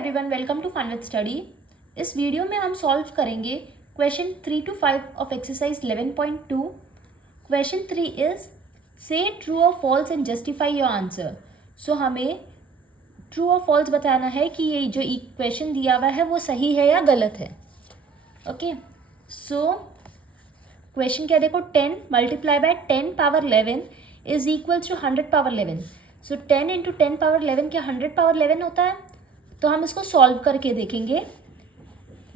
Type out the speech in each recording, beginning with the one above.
Everyone, welcome to fun with study. इस video में हम सॉल्व करेंगे question 3 to 5 of exercise 11.2। Question 3 is say true और false and justify your answer. So हमें true और false बताना है कि ये जो इक्वेशन दिया हुआ है वो सही है या गलत है। ओके, सो क्वेश्चन क्या देखो, 10 multiply by 10 power 11 is equal to 100 power 11। So 10 into 10 power 11 क्या 100 पावर 11 होता है? तो हम इसको सॉल्व करके देखेंगे।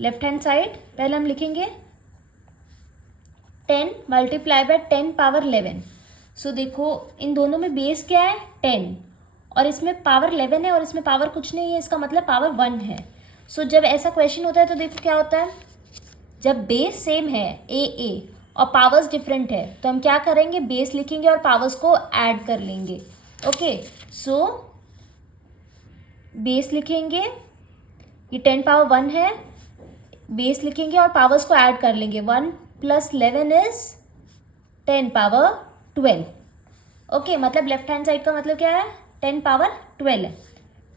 लेफ्ट हैंड साइड पहले हम लिखेंगे 10 मल्टीप्लाई बाय 10 पावर 11। सो देखो इन दोनों में बेस क्या है 10 और इसमें पावर 11 है और इसमें पावर कुछ नहीं है, इसका मतलब पावर 1 है। सो जब ऐसा क्वेश्चन होता है तो देखो क्या होता है, जब बेस सेम है ए और पावर्स डिफरेंट है तो हम क्या करेंगे, बेस लिखेंगे और पावर्स को ऐड कर लेंगे। ओके, सो बेस लिखेंगे, ये 10 पावर 1 है, बेस लिखेंगे और पावर्स को ऐड कर लेंगे। 1 + 11 इज 10 पावर 12। ओके, मतलब लेफ्ट हैंड साइड का मतलब क्या है 10 पावर 12 है।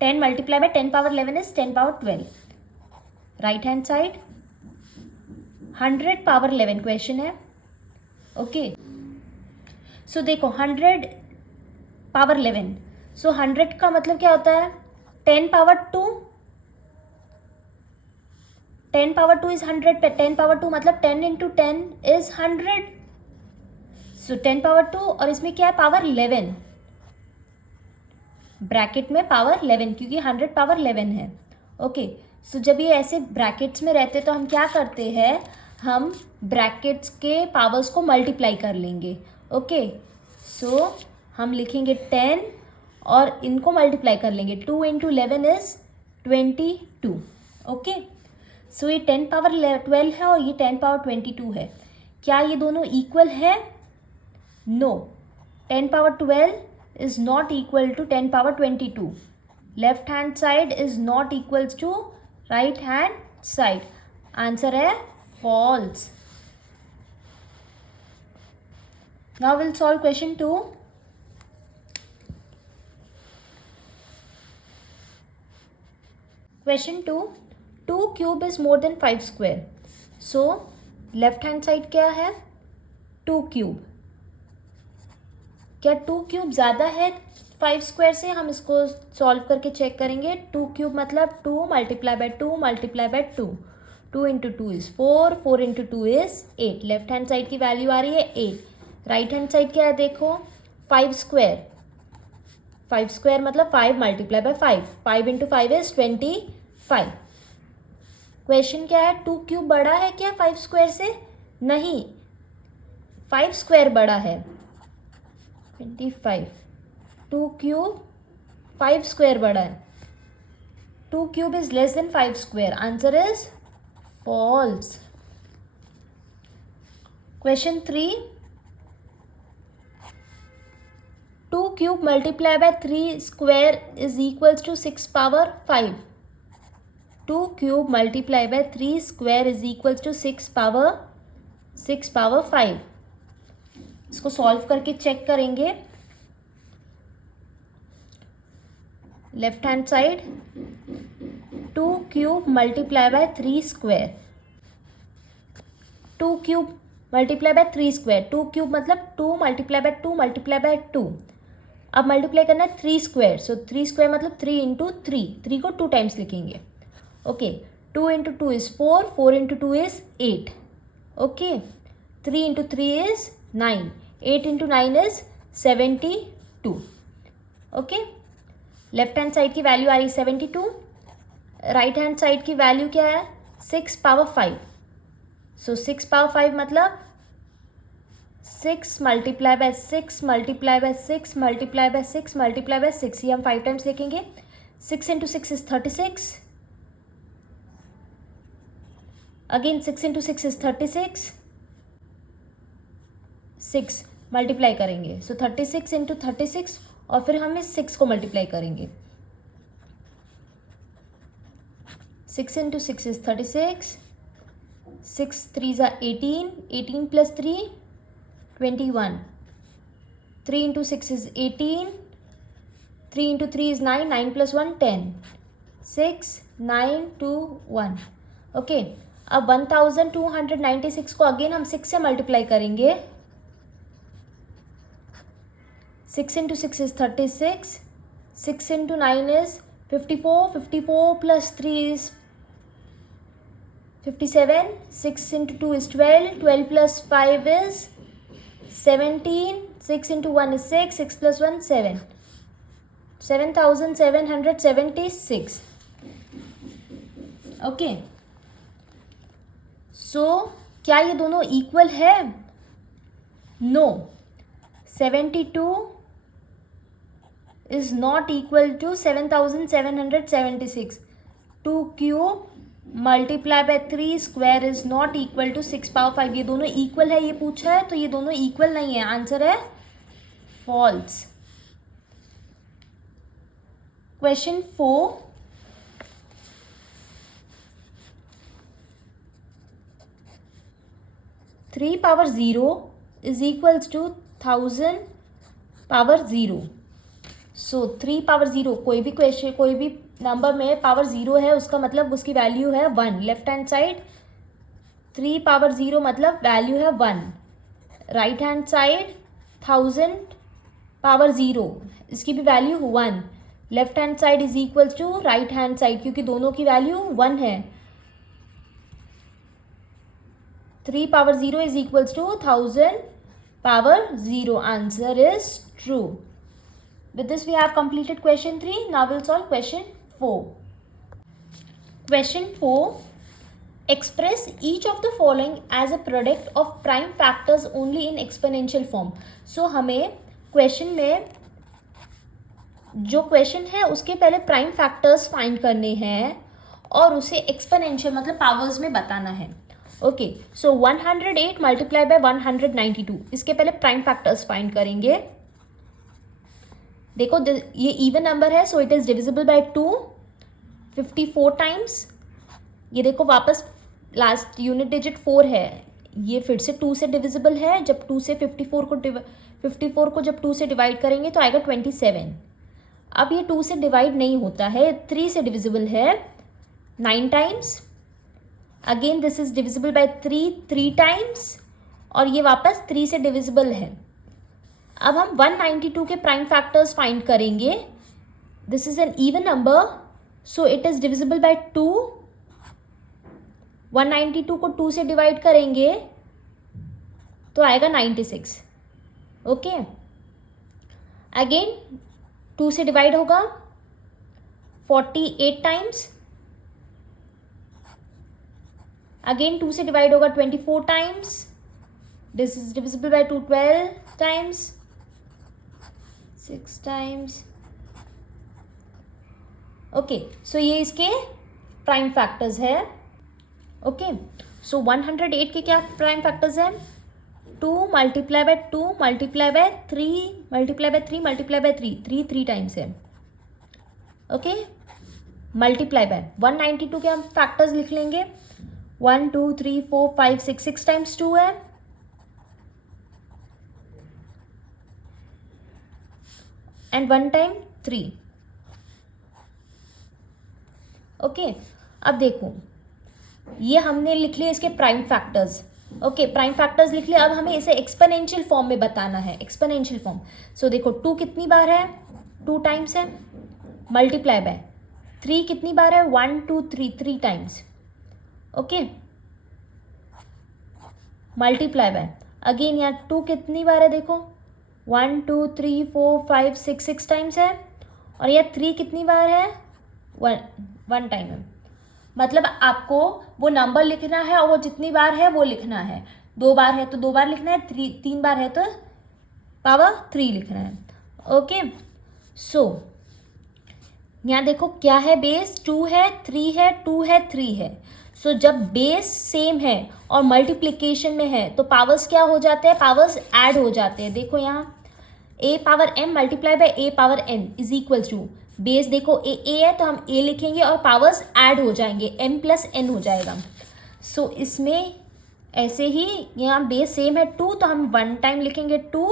10 multiply by 10 power 11 is 10 power 12। Right hand side 100 power 11 question है। ओके, सो देखो 100 पावर 11, सो 100 का मतलब क्या होता है 10 पावर 2। 10 पावर 2 इज 100 पे 10 पावर 2 मतलब 10 इंटू 10 इज 100। सो 10 पावर 2 और इसमें क्या है पावर 11, ब्रैकेट में पावर 11 क्योंकि 100 पावर 11 है। ओके, सो जब ये ऐसे ब्रैकेट्स में रहते तो हम क्या करते हैं, हम ब्रैकेट्स के पावर्स को मल्टीप्लाई कर लेंगे। ओके, सो हम लिखेंगे 10 और इनको मल्टीप्लाई कर लेंगे। 2 इंटू 11 इज 22। ओके, सो ये 10 पावर 12 है और ये 10 पावर 22 है। क्या ये दोनों इक्वल है? No, 10 power 12 is not equal to 10 power 22। Left hand side is not equals to right hand side. Answer है false. Now will solve question 2। Question 2, 2 cube is more than 5 square. So left hand side क्या है 2 cube. क्या 2 cube ज़्यादा है 5 square से? हम इसको solve करके चेक करेंगे। 2 क्यूब मतलब 2 multiply by 2 multiply by 2। 2 into 2 is 4, 4 into 2 is 8। Left hand side की वैल्यू आ रही है 8। राइट हैंड साइड क्या है देखो 5 स्क्वायर। 5 स्क्वायर मतलब 5 multiply by 5। 5 into 5 is 25। Question क्या है, 2 क्यूब बड़ा है क्या 5 स्क्वायर से? नहीं, 5 स्क्वायर बड़ा है 25। 2 क्यूब 5 स्क्वायर बड़ा है। 2 cube is less than 5 square. Answer is false. Question 3, 2 cube multiply by 3 square is equals to 6 power 5। 2 cube multiply by 3 square is equals to 6 power 5। इसको सॉल्व करके चेक करेंगे। Left hand side 2 cube multiply by 3 square. 2 cube multiply by 3 square. 2 cube मतलब 2 multiply by 2 multiply by 2। अब multiply करना है 3 square. सो 3 square मतलब 3 into 3। 3 को 2 times लिखेंगे। Okay, 2 into 2 is 4, 4 into 2 is 8। Okay, 3 into 3 is 9, 8 into 9 is 72। Okay, left hand side की value आ रही है 72। राइट हैंड साइड की वैल्यू क्या है 6 पावर 5। सो 6 पावर 5 मतलब 6 multiply by 6 multiply by 6 multiply by 6 multiply by 6। ये हम 5 टाइम्स लिखेंगे। 6 into 6 is 36। Again 6 into 6 is 36। 6 multiply करेंगे। सो 36 इंटू 36 और फिर हम इस 6 को मल्टीप्लाई करेंगे। 6 इंटू 6 इज 36। 6 3 ज़ा 18, 18 plus 3 21। 3 into 6 is 18। 3 into 3 is 9, 9 plus 1 10। 6 9 2 1। Okay, अब 1296 को अगेन हम 6 से मल्टीप्लाई करेंगे। 6 into 6 is 36, 6 into 9 is 54, 54 plus 3 is 57, 6 into 2 is 12, 12 plus 5 is 17, 6 into 1 is 6, 6 plus 1 7, 7776। Okay, so क्या ये दोनों इक्वल है? No, 72 is not equal to 7776। 2 cube multiply by 3 square is not equal to 6 power 5। ये दोनों equal है ये पूछा है, तो ये दोनों इक्वल नहीं है, आंसर है false. Question 4, 3 power 0 is equals to 1000 power 0। So 3 power 0, कोई भी क्वेश्चन, कोई भी नंबर में पावर 0 है उसका मतलब उसकी वैल्यू है 1। लेफ्ट हैंड साइड 3 पावर 0 मतलब वैल्यू है 1। राइट हैंड साइड 1000 पावर 0, इसकी भी value 1। Left hand side is equals to right hand side, क्योंकि दोनों की वैल्यू 1 है। 3 power 0 is equals to 1000 power 0। Answer is true. With this we have completed question 3. Now we'll solve question 4. Question 4. Express each of the following as a product of prime factors only in exponential form. So हमें question में जो question है उसके पहले prime factors find करने हैं और उसे exponential मतलब powers में बताना है। ओके, सो 108 मल्टीप्लाई बाय 192, इसके पहले prime factors find करेंगे। देखो ये इवन नंबर है, so it is divisible by 2 54 times. ये देखो वापस लास्ट यूनिट डिजिट 4 है, ये फिर से 2 से डिविजिबल है। जब 2 से 54 को जब 2 से डिवाइड करेंगे तो आएगा 27। अब ये 2 से डिवाइड नहीं होता है, 3 से डिविजिबल है 9 times. Again this is divisible by 3 times, और ये वापस 3 से डिविजिबल है। अब हम 192 के प्राइम फैक्टर्स फाइंड करेंगे। This is an even number, so it is divisible by 2। 192 को 2 से डिवाइड करेंगे तो आएगा 96। ओके, अगेन 2 से डिवाइड होगा 48 टाइम्स। अगेन 2 से डिवाइड होगा 24 times. This is divisible by 2 12 times, 6 times. Okay, so ये इसके प्राइम फैक्टर्स है। ओके, सो 108 के क्या प्राइम फैक्टर्स हैं? 2 multiply by 2 multiply by 3 multiply by 3 multiply by 3 times है। ओके, मल्टीप्लाई बाय 192 के हम फैक्टर्स लिख लेंगे। 1 2 3 4 5 6 टाइम्स 2 है, एंड 1 टाइम 3। ओके, अब देखो ये हमने लिख लिया इसके prime factors. Okay, prime factors लिख लिया। अब हमें इसे एक्सपोनेंशियल फॉर्म में बताना है, एक्सपोनेंशियल फॉर्म। सो देखो 2 कितनी बार है? 2 टाइम्स है। मल्टीप्लाई बाय 3 कितनी बार है? 1 2 3 times. Okay, multiply by again यहाँ 2 कितनी बार है? देखो 1 2 3 4 5 6 टाइम्स है, और यह 3 कितनी बार है? 1 टाइम है। मतलब आपको वो नंबर लिखना है और वो जितनी बार है वो लिखना है। 2 बार है तो 2 बार लिखना है, 3 बार है तो पावर 3 लिखना है। ओके, सो यहाँ देखो क्या है? बेस 2 है, 3 है, 2 है, 3 है। सो जब बेस सेम है और मल्टीप्लिकेशन में है तो पावर्स क्या हो जाते हैं? पावर्स ऐड हो जाते हैं। देखो यहाँ a power m multiply by a power n is equals to, base देखो a है तो हम a लिखेंगे और पावर्स ऐड हो जाएंगे, m प्लस n हो जाएगा। सो इसमें ऐसे ही यहाँ बेस सेम है 2 तो हम 1 टाइम लिखेंगे 2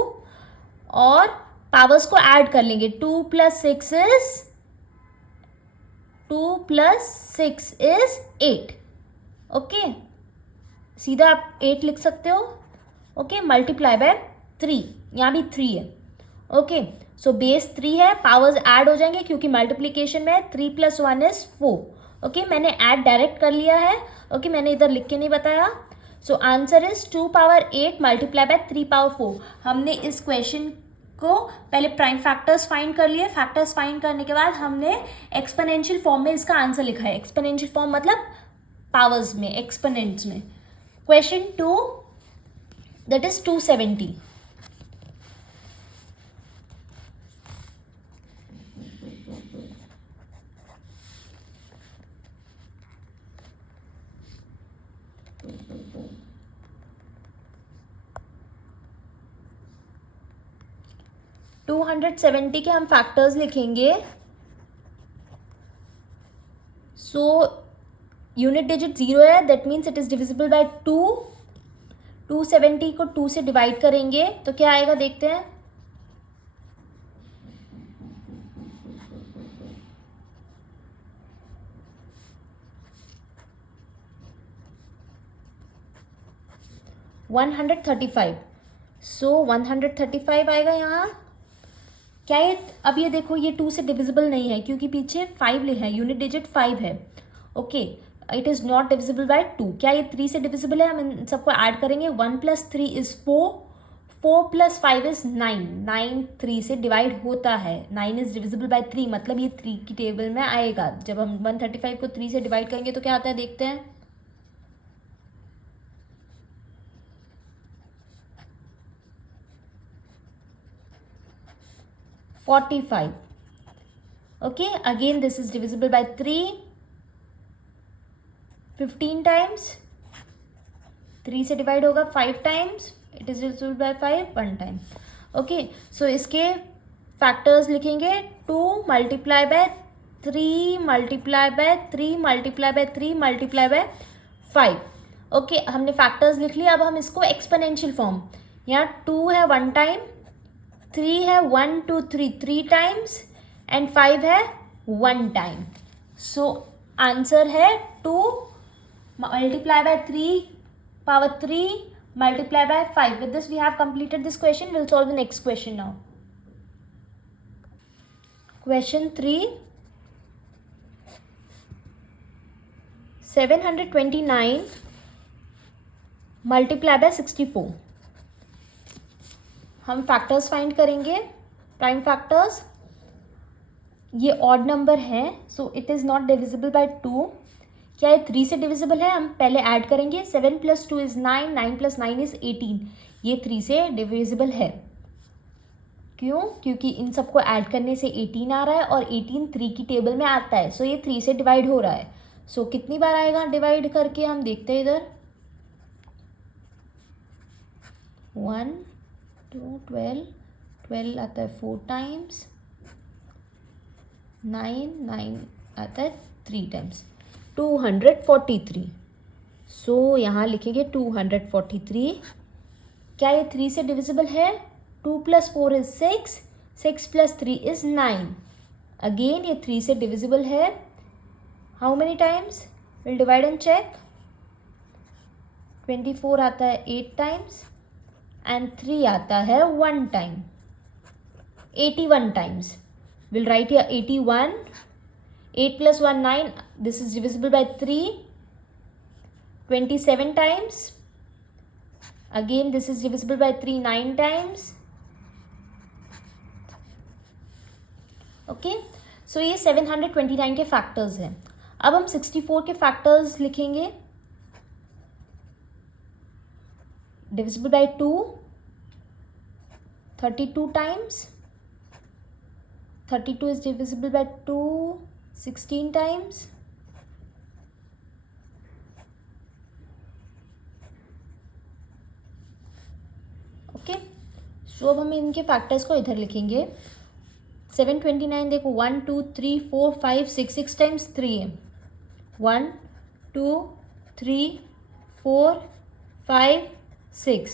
और पावर्स को ऐड कर लेंगे। 2 + 6 इज 2 प्लस 6 इज 8. ओके, सीधा आप 8 लिख सकते हो. ओके, मल्टीप्लाई बाय 3, यहाँ भी 3 है. ओके, सो बेस 3 है, पावर्स ऐड हो जाएंगे क्योंकि मल्टीप्लीकेशन में 3 + 1 इज 4. ओके, मैंने ऐड डायरेक्ट कर लिया है. ओके, मैंने इधर लिख के नहीं बताया. So answer is 2 power 8 multiply by 3 power 4. हमने इस क्वेश्चन को पहले प्राइम फैक्टर्स फाइंड कर लिए. फैक्टर्स फाइंड करने के बाद हमने एक्सपोनेंशियल फॉर्म में इसका आंसर लिखा है. एक्सपोनेंशियल फॉर्म मतलब पावर्स में, एक्सपोनेंट्स में. Question 2, that is 270. टू 270 के हम फैक्टर्स लिखेंगे. सो यूनिट डिजिट 0 है, that means it is divisible by 2. 270 को 2 से डिवाइड करेंगे तो क्या आएगा देखते हैं. $135. सो 135 आएगा यहाँ. क्या ये, अब ये देखो ये 2 से डिविजिबल नहीं है क्योंकि पीछे 5 लिखा है, यूनिट डिजिट 5 है. Okay, it is not divisible by 2. क्या ये 3 से डिविजिबल है? हम इन सबको ऐड करेंगे. 1 + 3 इज 4. 4 + 5 इज 9. 9 3 से डिवाइड होता है. 9 इज डिविजिबल बाय 3, मतलब ये 3 की टेबल में आएगा. जब हम 135 को 3 से डिवाइड करेंगे तो क्या आता है देखते हैं. 45. Okay, again this is divisible by 3. 15 times. 3 से डिवाइड होगा 5 times. It is divisible by 5 1 time. Okay, so इसके फैक्टर्स लिखेंगे. 2 multiply by 3 multiply by 3 multiply by 3 multiply by 5. Okay, हमने फैक्टर्स लिख लिया. अब हम इसको एक्सपोनेंशियल फॉर्म, यहाँ 2 है 1 टाइम, 3 है 1 2 3 3 टाइम्स एंड 5 है 1 टाइम. सो आंसर है 2 multiply by 3 power 3 multiply by 5. With this we have completed this question. Will solve the next question now. Question 3, 729 multiply by 64. हम फैक्टर्स फाइंड करेंगे, प्राइम फैक्टर्स. ये odd number है, so it is not divisible by 2. क्या ये 3 से divisible है? हम पहले ऐड करेंगे. 7 + 2 इज़ 9. 9 + 9 इज़ 18. ये 3 से डिविजिबल है. क्यों? क्योंकि इन सबको ऐड करने से 18 आ रहा है और 18 3 की टेबल में आता है. सो ये 3 से डिवाइड हो रहा है. सो कितनी बार आएगा डिवाइड करके हम देखते हैं इधर. 1 2 12 12 आता है 4 टाइम्स. 9 9 आता है 3 टाइम्स. 243. सो यहाँ लिखेंगे 243. क्या ये 3 से डिविजिबल है? 2 + 4 इज 6. 6 + 3 इज 9. अगेन ये 3 से डिविजिबल है. How many times? Will divide and check. 24 आता है 8 टाइम्स and 3 आता है 1 time. 81 times. We'll write here 81. 8 + 1 9. This is divisible by 3. 27 times. Again this is divisible by 3 9 times. Okay, so ये 729 के factors हैं. अब हम 64 के फैक्टर्स लिखेंगे. divisible by 2 32 times. 32 is divisible by 2 16 times. Okay, so अब हम इनके फैक्टर्स को इधर लिखेंगे. 729 देखो 1 2 3 4 5 6 6 टाइम्स 3 है. 1 2 3 4 5 6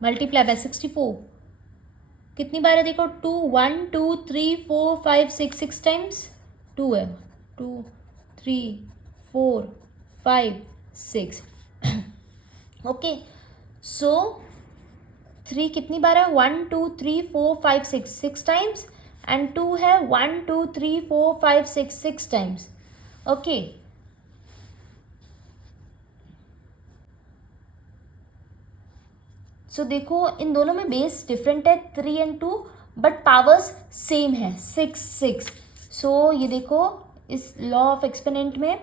मल्टीप्लाई बाय 64. कितनी बार है देखो 2 1 2 3 4 5 6 6 टाइम्स 2 है. 2 3 4 5 6 ओके, सो 3 कितनी बार है? 1 2 3 4 5 6 टाइम्स, एंड 2 है 1 2 3 4 5 6 टाइम्स. ओके, सो देखो इन दोनों में बेस डिफरेंट है 3 एंड 2, बट पावर्स सेम है 6 6. सो ये देखो इस लॉ ऑफ एक्सपोनेंट में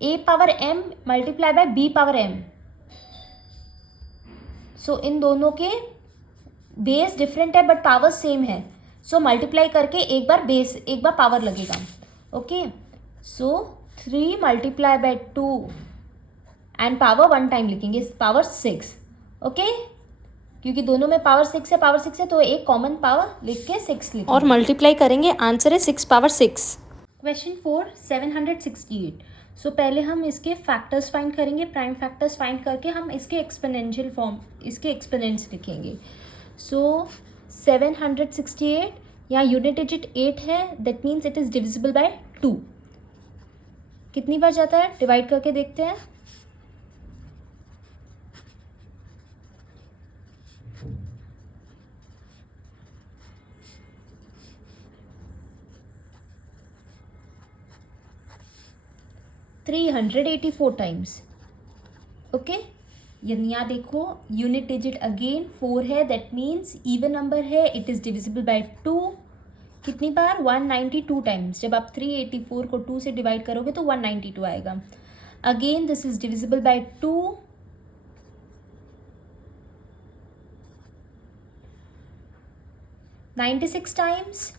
a power m multiply bye b power m. सो इन दोनों के बेस डिफरेंट है बट पावर सेम है. सो मल्टीप्लाई करके एक बार बेस एक बार पावर लगेगा. Okay, so 3 multiply by 2 and power 1 time लिखेंगे, पावर 6. ओके, क्योंकि दोनों में पावर 6 है, पावर 6 है, तो एक कॉमन पावर लिख के 6 लिखेंगे और मल्टीप्लाई करेंगे. आंसर है 6 पावर 6. क्वेश्चन 4 768. सो पहले हम इसके फैक्टर्स फाइंड करेंगे, प्राइम फैक्टर्स फाइंड करके हम इसके एक्सपोनेंशियल फॉर्म, इसके एक्सपोनेंट्स लिखेंगे. सो 768 यहाँ यूनिट डिजिट 8 है, that means it is divisible by 2. कितनी बार जाता है डिवाइड करके देखते हैं. Three 384 times. ओके, यहाँ देखो यूनिट डिजिट अगेन 4 है, दैट मीन्स इवन नंबर है, इट इज़ डिविजिबल बाय 2. कितनी बार? 192 टाइम्स. जब आप 384 को 2 से डिवाइड करोगे तो 192 आएगा. Again this is divisible by 2. 96 times,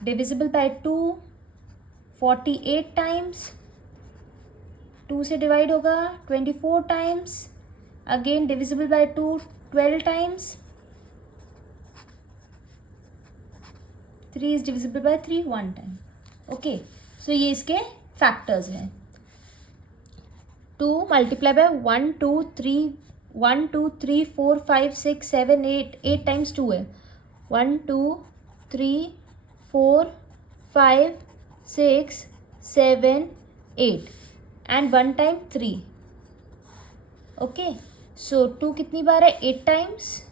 divisible by 2. 48 times, 2 से डिवाइड होगा. 24 times, again divisible by 2. 12 times. 3 is divisible by 3 1 time. Okay, so ये इसके फैक्टर्स हैं. 2 मल्टीप्लाई बाय 1 2 3 1 2 3 4 5 6 7 8 टाइम्स 2 है. 1 2 3 4 5 6 7 8 एंड 1 टाइम 3. ओके, सो 2 कितनी बार है? 8 टाइम्स,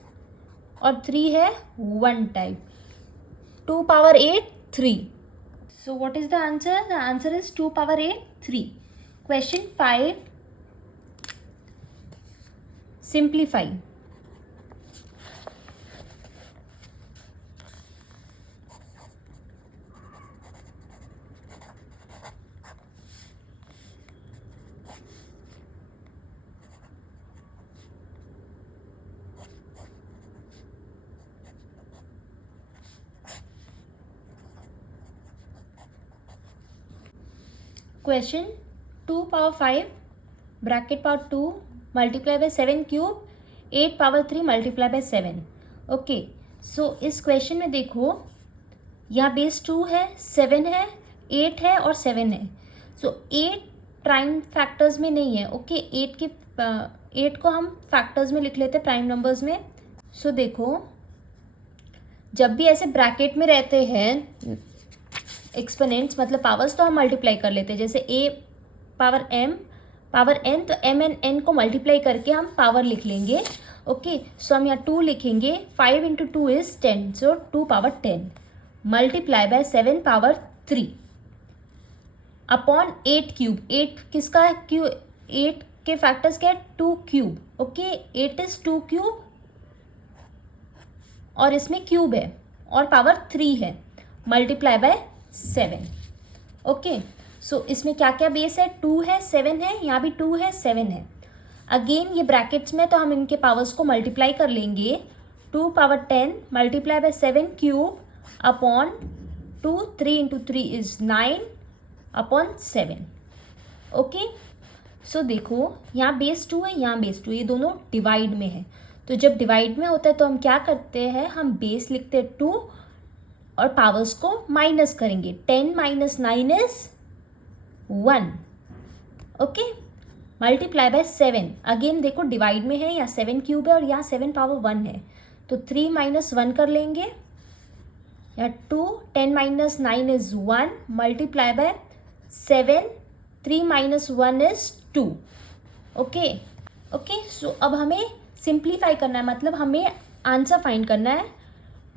और 3 है 1 time. 2 power 8 3. So what is the answer? The answer is 2 power 8 3. Question 5, simplify. Question 2 power 5 bracket power 2 multiply by 7 cube 8 power 3 multiply by 7. Okay, so इस question में देखो यहाँ base 2 है, 7 है, 8 है और 7 है. सो 8 प्राइम फैक्टर्स में नहीं है. ओके, 8 को हम फैक्टर्स में लिख लेते हैं, प्राइम नंबर्स में. सो देखो जब भी ऐसे ब्रैकेट में रहते हैं एक्सपोनेंट्स, मतलब पावर्स, तो हम मल्टीप्लाई कर लेते हैं. जैसे a power m power n, तो m एंड n को मल्टीप्लाई करके हम पावर लिख लेंगे. ओके, सो हम यहाँ 2 लिखेंगे. 5 into 2 is 10, so 2 power 10 multiply by 7 power 3 upon 8 cube. 8 किसका क्यूब? 8 के फैक्टर्स क्या है? 2 क्यूब. ओके, 8 इज 2 क्यूब और इसमें क्यूब है और पावर 3 है, मल्टीप्लाई बाय 7. ओके, सो इसमें क्या क्या बेस है? 2 है, 7 है, यहाँ भी 2 है, 7 है. अगेन ये ब्रैकेट्स में, तो हम इनके पावर्स को मल्टीप्लाई कर लेंगे. 2 power 10 multiply by 7 cube upon 2. 3 into 3 is 9 upon 7. Okay, so देखो यहाँ बेस 2 है, यहाँ बेस 2, ये दोनों डिवाइड में है. तो जब डिवाइड में होता है तो हम क्या करते हैं? हम बेस लिखते हैं 2 और पावर्स को माइनस करेंगे. 10 minus 9 is 1. Okay, multiply by 7. Again देखो डिवाइड में है, यहाँ 7 क्यूब है और यहाँ 7 पावर 1 है, तो 3 माइनस 1 कर लेंगे. यहाँ 2, 10 minus 9 is 1 multiply by 7, 3 minus 1 is 2. Okay okay, so अब हमें सिंप्लीफाई करना है, मतलब हमें आंसर फाइंड करना है.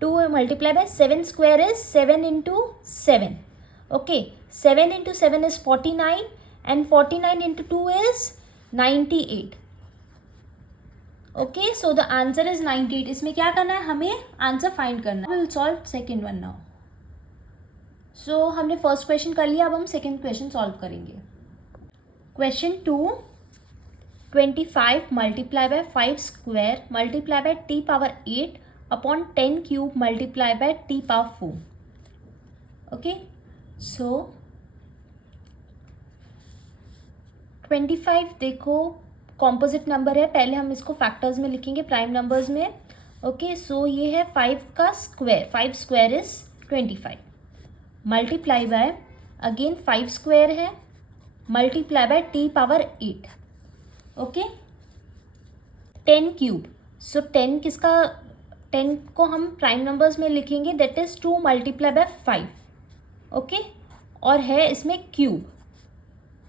2 multiply by 7 square is 7 into 7. Okay, 7 into 7 is 49 and 49 into 2 is 98. Okay, so the answer is 98. इसमें क्या करना है, हमें आंसर फाइंड करना है. Will solve second one now. So हमने फर्स्ट क्वेश्चन कर लिया, अब हम सेकेंड क्वेश्चन सॉल्व करेंगे. Question 2, 25 multiply by 5 square multiply by t power 8 upon 10 cube multiply by t power 4. Okay, so 25 देखो कॉम्पोजिट नंबर है, पहले हम इसको फैक्टर्स में लिखेंगे, प्राइम नंबर्स में. ओके, सो ये है 5 का square, 5 square is 25 multiply by again 5 square है multiply by T power 8. Okay, 10 cube. So 10 किसका, 10 को हम प्राइम नंबर्स में लिखेंगे, that is 2 multiply by 5. Okay, और है इसमें cube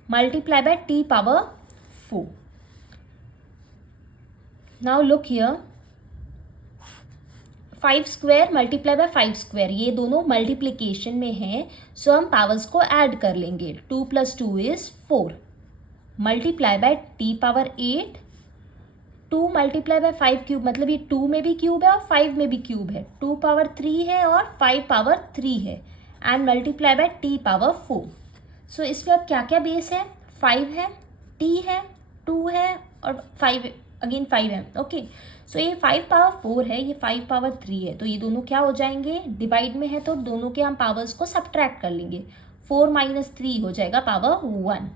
multiply by T power 4. Now look here, 5 square multiply by 5 square, ये दोनों मल्टीप्लिकेशन में है, सो हम पावर्स को ऐड कर लेंगे. 2 + 2 is 4 multiply by T power 8. 2 multiply by 5 cube, मतलब ये 2 में भी क्यूब है और 5 में भी क्यूब है. 2 पावर 3 है और 5 पावर 3 है and multiply by T power 4. सो इसमें अब क्या क्या बेस है, 5 है, t है, 2 है और 5 अगेन 5 है. ओके, सो ये 5 पावर 4 है, ये 5 पावर 3 है, तो ये दोनों क्या हो जाएंगे, डिवाइड में है तो दोनों के हम पावर्स को सब्ट्रैक्ट कर लेंगे. 4 - 3 हो जाएगा पावर 1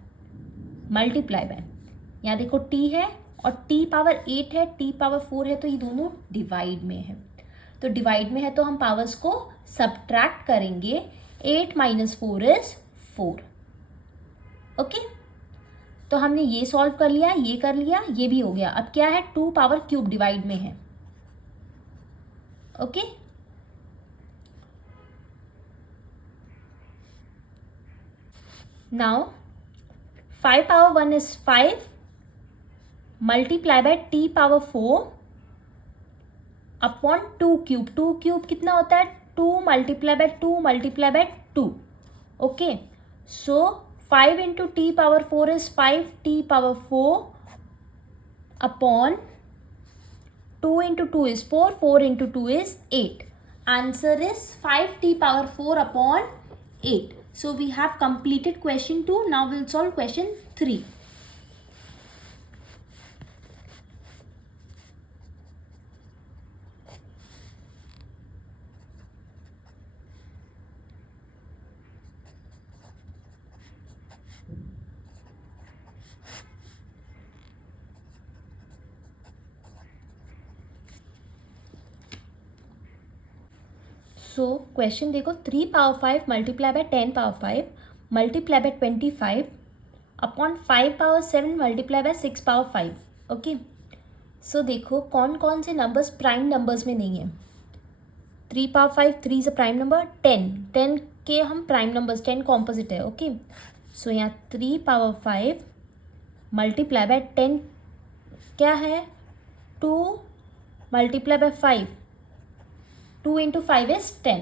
मल्टीप्लाई बाय, यहाँ देखो t है और t पावर 8 है, t पावर 4 है, तो ये दोनों डिवाइड में है. तो डिवाइड में है तो हम पावर्स को सब्ट्रैक्ट करेंगे. 8 - 4 इज 4. ओके, तो हमने ये सॉल्व कर लिया, ये कर लिया, ये भी हो गया. अब क्या है, 2 पावर क्यूब डिवाइड में है. Okay, now 5 power 1 is 5 multiply bye t power 4 upon 2 cube. 2 cube कितना होता है, 2 multiply by 2 multiply by 2. Okay, so 5 into T power 4 is 5 t power 4 upon 2 into 2 is 4, 4 into 2 is 8. Answer is 5 t power 4 upon 8. So we have completed question 2. Now we'll solve question 3. So question देखो, 3 power 5 multiply by 10 power 5 multiply by 25 upon 5 power 7 multiply by 6 power 5. Okay, so देखो कौन कौन से numbers prime numbers में नहीं है. 3 power 5, 3 is a prime number. 10 के हम प्राइम नंबर्स, 10 कॉम्पोजिट है. ओके, सो यहाँ 3 पावर 5 मल्टीप्लाई बाय 10 क्या है, 2 multiply by 5, 2 into 5 is 10.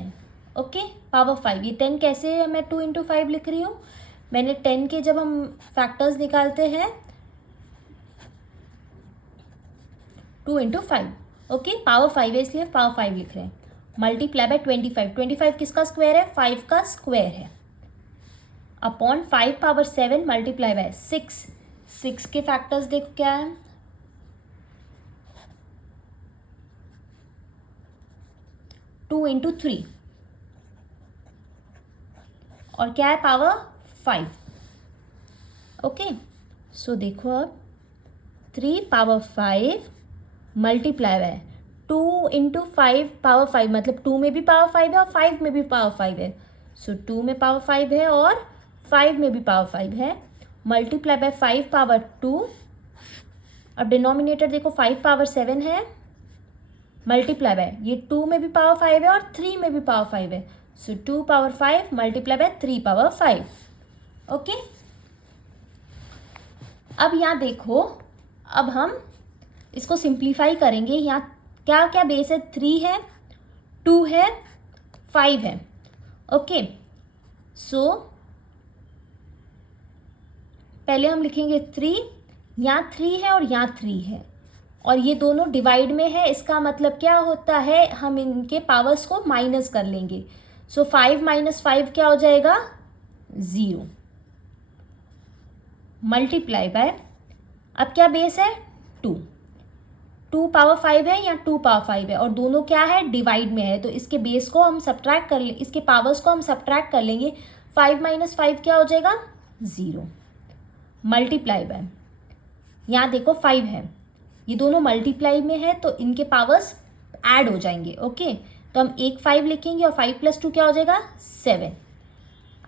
Okay, power 5, ये 10 कैसे मैं 2 इंटू 5 लिख रही हूँ, मैंने 10 के जब हम फैक्टर्स निकालते हैं 2 इंटू 5. ओके, पावर 5 है इसलिए पावर 5 लिख रहे हैं. मल्टीप्लाई बाय 25, 25 किसका स्क्वायर है, 5 का स्क्वायर है, अपॉन 5 पावर 7 मल्टीप्लाई बाय 6. 6 के फैक्टर्स देखो क्या है, 2 इंटू 3 और क्या है, पावर 5. ओके, सो देखो अब 3 power 5 multiply by 2 into 5 power 5, मतलब 2 में भी पावर 5 है और 5 में भी पावर 5 है. सो 2 में पावर 5 है और 5 में भी पावर 5 है, मल्टीप्लाई बाय 5 पावर 2. अब डिनोमिनेटर देखो 5 पावर 7 है, मल्टीप्लाई बाय ये 2 में भी पावर 5 है और 3 में भी पावर 5 है. सो 2 power 5 multiply by 3 power 5. Okay, अब यहाँ देखो, अब हम इसको सिंप्लीफाई करेंगे। यहाँ क्या क्या बेस है, 3 है, 2 है, 5 है। ओके, सो पहले हम लिखेंगे 3, यहाँ 3 है और यहाँ 3 है, और ये दोनों डिवाइड में है। इसका मतलब क्या होता है, हम इनके पावर्स को माइनस कर लेंगे। सो 5 - 5 क्या हो जाएगा, 0, मल्टीप्लाई बाय, अब क्या बेस है, 2, 2 पावर 5 है या 2 पावर 5 है, और दोनों क्या है, डिवाइड में है। तो इसके बेस को हम सब्ट्रैक्ट कर ले, इसके पावर्स को हम सब्ट्रैक्ट कर लेंगे। 5 - 5 क्या हो जाएगा, 0, मल्टीप्लाई बाय, यहाँ देखो 5 है, ये दोनों मल्टीप्लाई में है तो इनके पावर्स ऐड हो जाएंगे। ओके, तो हम एक 5 लिखेंगे और 5 + 2 क्या हो जाएगा, 7।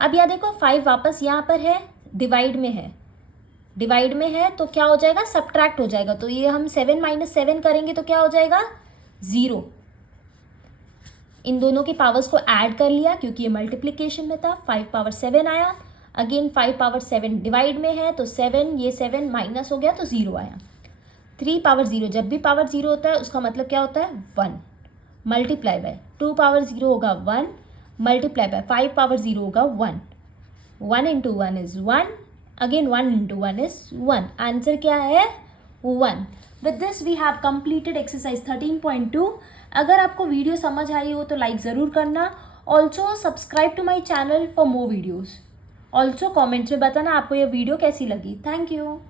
अब यहाँ देखो 5 वापस यहाँ पर है, डिवाइड में है, डिवाइड में है तो क्या हो जाएगा, सब्ट्रैक्ट हो जाएगा। तो ये हम 7 - 7 करेंगे तो क्या हो जाएगा, 0। इन दोनों के पावर्स को ऐड कर लिया क्योंकि ये मल्टीप्लिकेशन में था, 5 पावर 7 आया। अगेन 5 पावर 7 डिवाइड में है तो 7, ये 7 माइनस हो गया तो 0 आया। 3 पावर 0, जब भी पावर 0 होता है उसका मतलब क्या होता है, 1, मल्टीप्लाई बाय 2 पावर 0 होगा 1, मल्टीप्लाई बाय 5 पावर 0 होगा 1, 1 × 1 इज 1, अगेन 1 × 1 इज 1। आंसर क्या है, 1। With this we have completed exercise 13.2। अगर आपको वीडियो समझ आई हो तो लाइक ज़रूर करना। Also subscribe to my channel for more videos. Also comments में बताना आपको ये वीडियो कैसी लगी। Thank you.